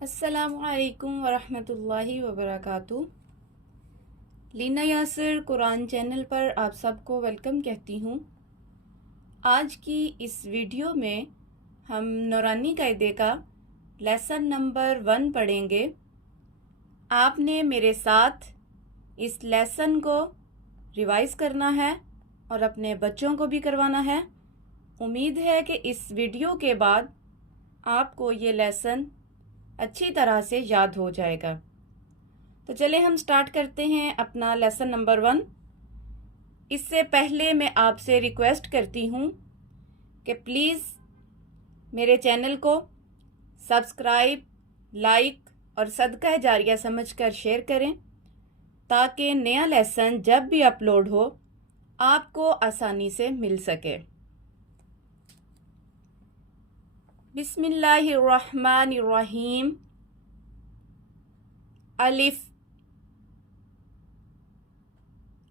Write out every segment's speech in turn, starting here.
अस्सलामुअलैकुम वरहमतुल्लाहि वबरकातुह। लीना यासर कुरान चैनल पर आप सबको वेलकम कहती हूँ। आज की इस वीडियो में हम नौरानी कायदे का लेसन नंबर 1 पढ़ेंगे। आपने मेरे साथ इस लेसन को रिवाइज करना है और अपने बच्चों को भी करवाना है। उम्मीद है कि इस वीडियो के बाद आपको ये लेसन अच्छी तरह से याद हो जाएगा। तो चले हम स्टार्ट करते हैं अपना लेसन नंबर 1। इससे पहले मैं आपसे रिक्वेस्ट करती हूँ कि प्लीज़ मेरे चैनल को सब्सक्राइब, लाइक और सदका जारिया समझकर शेयर करें ताकि नया लेसन जब भी अपलोड हो आपको आसानी से मिल सके। बिस्मिल्लाहिर्रहमानिर्रहीम। अलिफ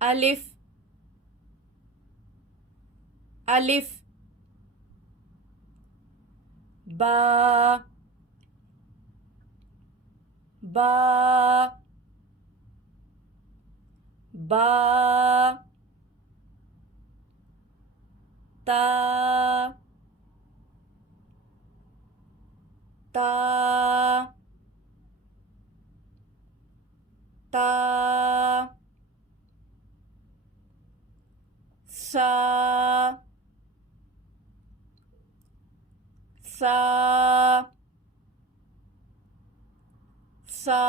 अलिफ अलिफ। बा बा बा। ता ता ता। सा सा सा।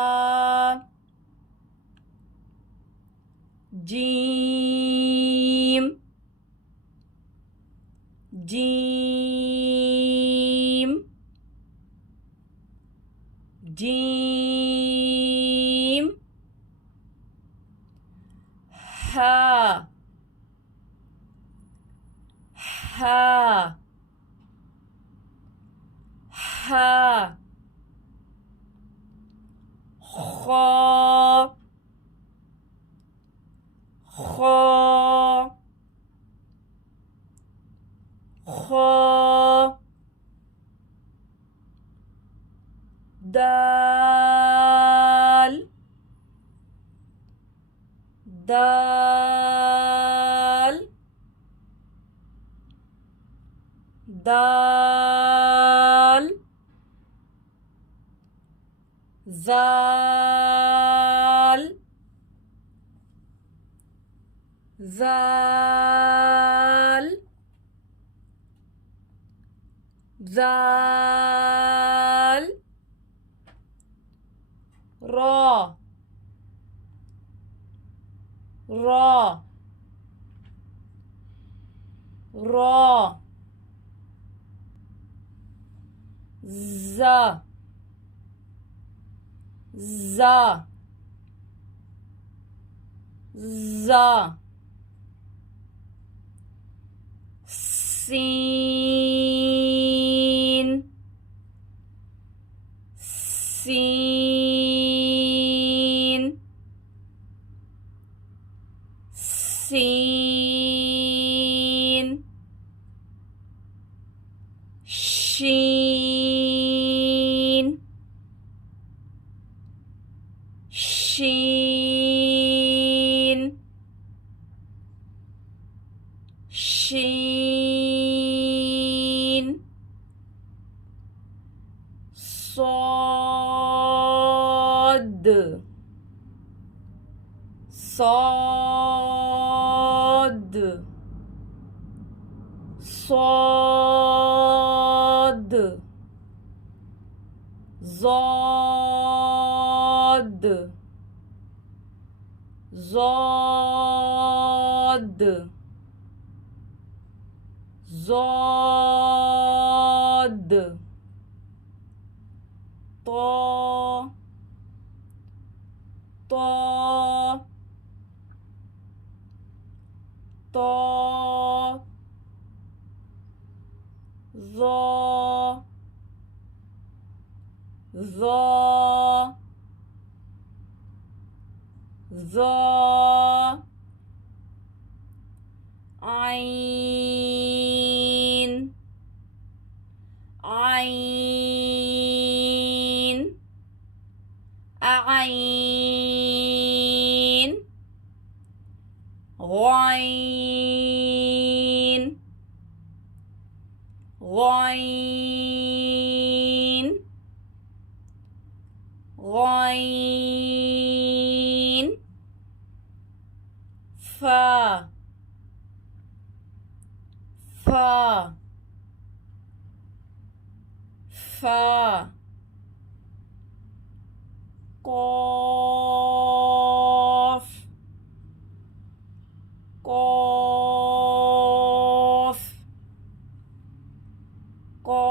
Gym gym gym. हा हा हा। खो खो खो। दाल दाल दाल। जाल जाल जाल। रॉ रॉ रॉ। जा जा जा। सीन सीन सीन। शीन शीन शीन। सौद सौद सौद। ज़ौद ज़ौद ज़ौद। तो तो तो। ज़ो ज़ो ज़ो। आइन आइन आइन गॉइन गॉइन गॉइन फा फा फा कॉफ कॉफ कॉफ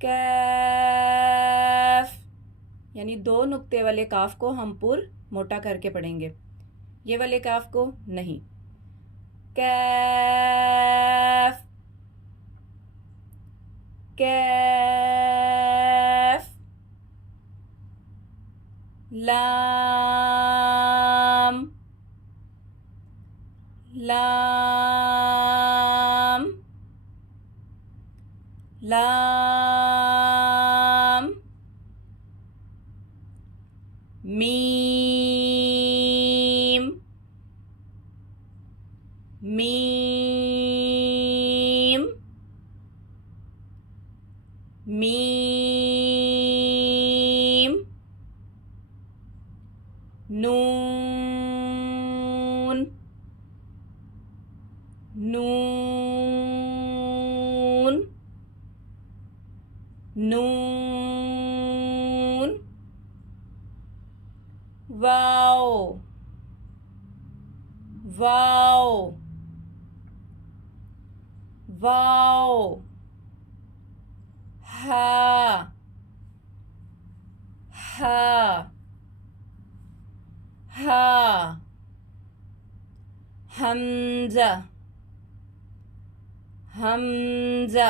कैफ यानी दो नुक्ते वाले काफ को हम पुर मोटा करके पढ़ेंगे, ये वाले काफ को नहीं। कैफ कैफ लाम लाम लाम मीम मीम मीम नून नून नून वाओ वाओ वाओ हा हा हा हमजा हमजा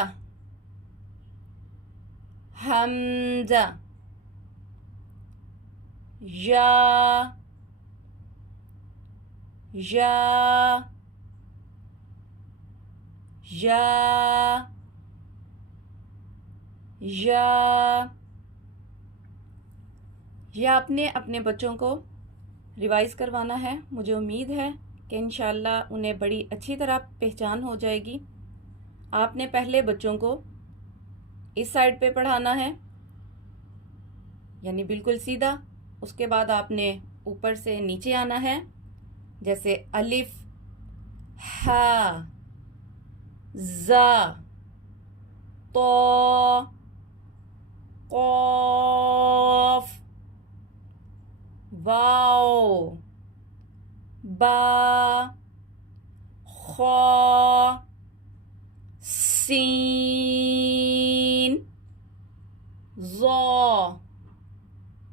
हमजा या या या या यह आपने अपने बच्चों को रिवाइज करवाना है। मुझे उम्मीद है कि इंशाल्लाह उन्हें बड़ी अच्छी तरह पहचान हो जाएगी। आपने पहले बच्चों को इस साइड पे पढ़ाना है, यानी बिल्कुल सीधा। उसके बाद आपने ऊपर से नीचे आना है, जैसे अलिफ, हा, जा, तो, कॉफ, वाओ, बा, खा, सीन, ज़ा,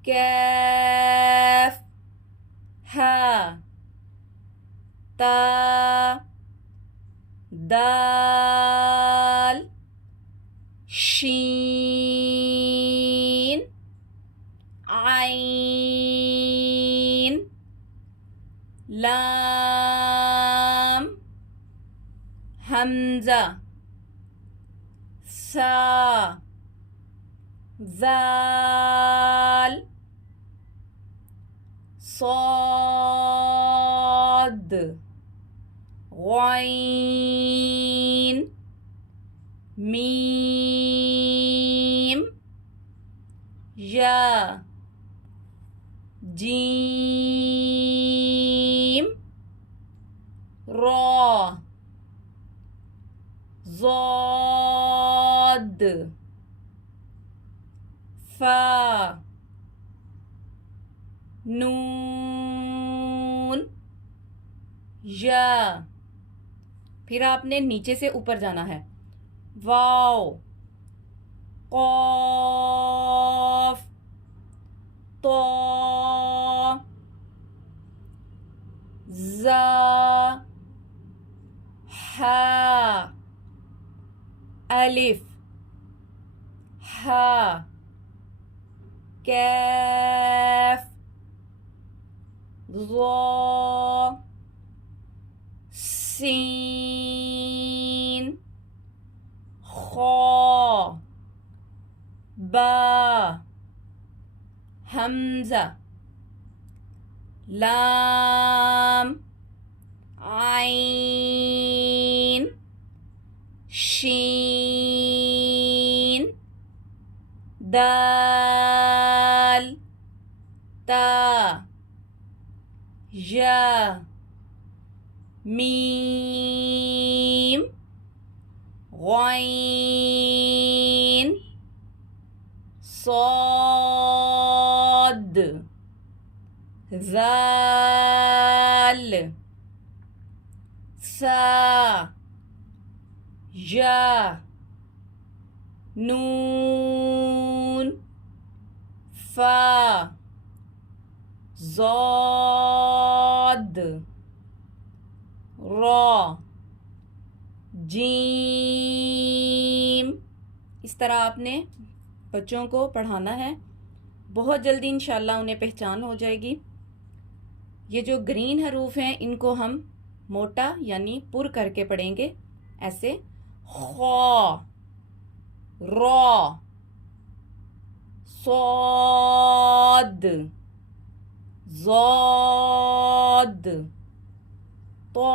कैफ, हा, ता, दाल, शीन, आइन, लाम, हमजा, सा, ज़ाल, صاد غين ميم या जीम रा ज़ाद फा नून या। फिर आपने नीचे से ऊपर जाना है, वाओ, कॉफ, तो, जा, हा, अलिफ, हा, कैफ, ज़ा, सीन, खा, बा, हमजा, लाम, आइन, शीन, दाल, ता, या, मीम, गॉइन, सॉद, ज़ाल, सा, या, नून, फा, ज़ाद, रॉ, जीम। इस तरह आपने बच्चों को पढ़ाना है। बहुत जल्दी इंशाल्लाह उन्हें पहचान हो जाएगी। ये जो ग्रीन हरूफ हैं इनको हम मोटा यानी पुर करके पढ़ेंगे, ऐसे खौ, रॉ, सौद, ज़ौद, तो,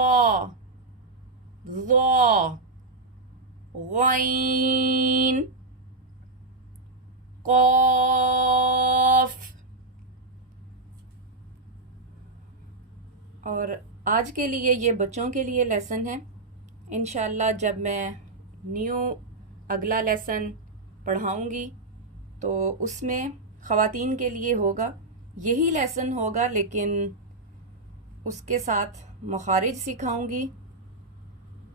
ज़ौ, गॉइन, कॉफ। और आज के लिए ये बच्चों के लिए लेसन है। इंशाल्लाह जब मैं अगला लेसन पढ़ाऊँगी तो उसमें ख़वातीन के लिए होगा, यही लेसन होगा, लेकिन उसके साथ मखारिज सिखाऊंगी,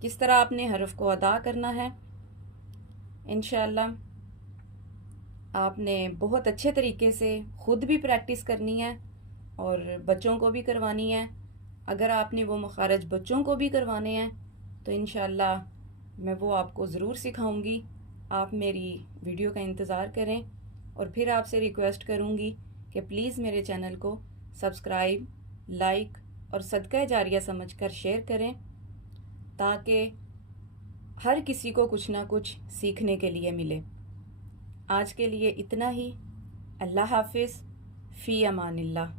किस तरह आपने हरफ को अदा करना है। इंशाल्लाह आपने बहुत अच्छे तरीके से ख़ुद भी प्रैक्टिस करनी है और बच्चों को भी करवानी है। अगर आपने वो मखारज बच्चों को भी करवाने हैं तो इंशाल्लाह मैं वो आपको ज़रूर सिखाऊंगी। आप मेरी वीडियो का इंतज़ार करें और फिर आपसे रिक्वेस्ट करूंगी कि प्लीज़ मेरे चैनल को सब्सक्राइब, लाइक और सदका जारिया समझकर शेयर करें, ताकि हर किसी को कुछ ना कुछ सीखने के लिए मिले। आज के लिए इतना ही। अल्लाह हाफिज़, फ़ी अमानिल्लाह।